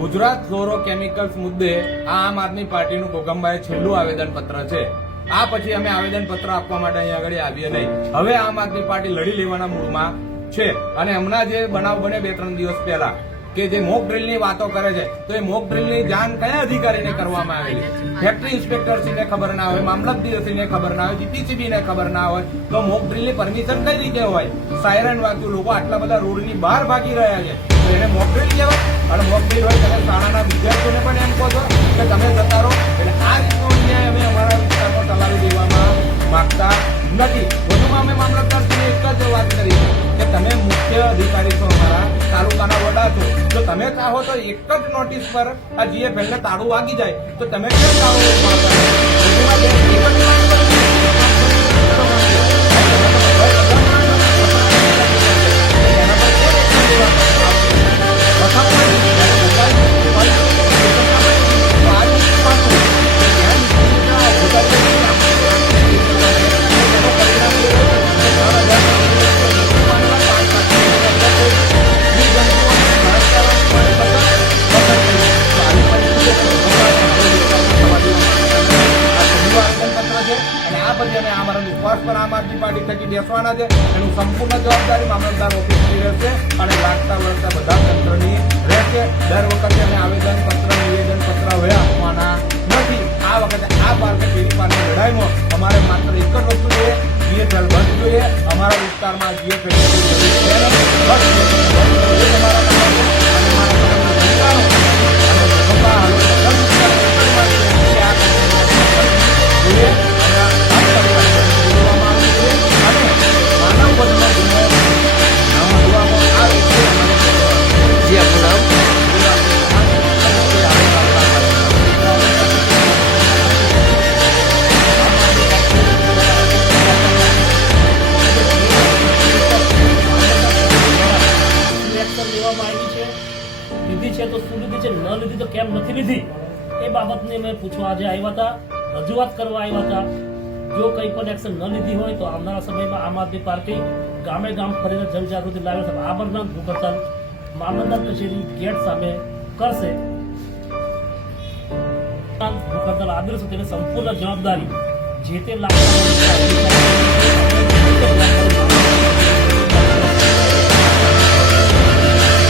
Gujarat fluorochemicals મુદ્દે આમ આદમી પાર્ટીનું ગોગંબાએ છેલ્લું આવેદનપત્ર છે. આ પછી અમે આવેદનપત્ર આપવા માટે અહીંયા આગળ આવીએ નહીં. હવે આમ આદમી પાર્ટી લડી લેવાના મૂડમાં છે. અને હમણાં જે બનાવ બને 2-3 દિવસ પહેલા કે જે મોક ડ્રીલની વાતો કરે છે, તો એ મોક ડ્રીલની જાણ કયા અધિકારીને કરવામાં આવેલી? ફેક્ટરી ઇન્સ્પેક્ટરશ્રીને ખબર ના હોય, મામલતદારશ્રીને ખબર ના હોય, જીપીસીબીને ખબર ના હોય, તો મોક ડ્રીલની પરમિશન કઈ રીતે હોય? સાયરન વાગ્યું, લોકો આટલા બધા રોડની બહાર ભાગી રહ્યા છે, તો એને મોક ડ્રીલ કહેવાય? અને મોક ડ્રીલ હોય તમે શાળાના વિદ્યાર્થીઓને પણ એમ કહો છો કે તમે જતા રહો. એટલે આ રીતનો અન્યાય અમે અમારા વિસ્તારમાં ચલાવી દેવામાં માંગતા નથી. વધુમાં અમે મામલતદારશ્રીને એક જ વાત કરી કે તમે મુખ્ય અધિકારી છો, અમારા તાલુકાના વડા છો, જો તમે ચાહો તો એક જ નોટિસ પર આ GFL ને તાળું વાગી જાય તો તમે કેમ તાળું પાડતા? વધુમાં એક જ આમ આદમી પાર્ટી થકી બેસવાના છે. એનું સંપૂર્ણ જવાબદારી મામલતદાર ઓફિસની રહેશે અને લાગતા વળગતા બધા તંત્રની રહેશે. દર વખતે અમે આવેદનપત્ર નિવેદનપત્ર હવે આપવાના નથી. આ વખતે આ પાર્કે પેલી પાર્કની લડાઈમાં અમારે માત્ર એક જ વસ્તુ જોઈએ, GFL બંધ જોઈએ. અમારા વિસ્તારમાં GFL લીધી છે તો શું લીધી છે, ન લીધી તો કેમ નથી લીધી, એ બાબતને અમે પૂછવા આજે આવ્યા હતા, રજૂઆત કરવા આવ્યા હતા. જો કંઈ પણ એક્શન ન લીધી હોય તો આવનારા સમયમાં આમ આદમી પાર્ટી ગામે ગામ ફરીને જનજાગૃતિ લાવે છે. આમરનાથ ભૂખ હડતાલ મામલતદાર કચેરી ગેટ સામે કરશે. ભૂખ હડતાલ આદર્શ તેની સંપૂર્ણ જવાબદારી જે તે લાગતા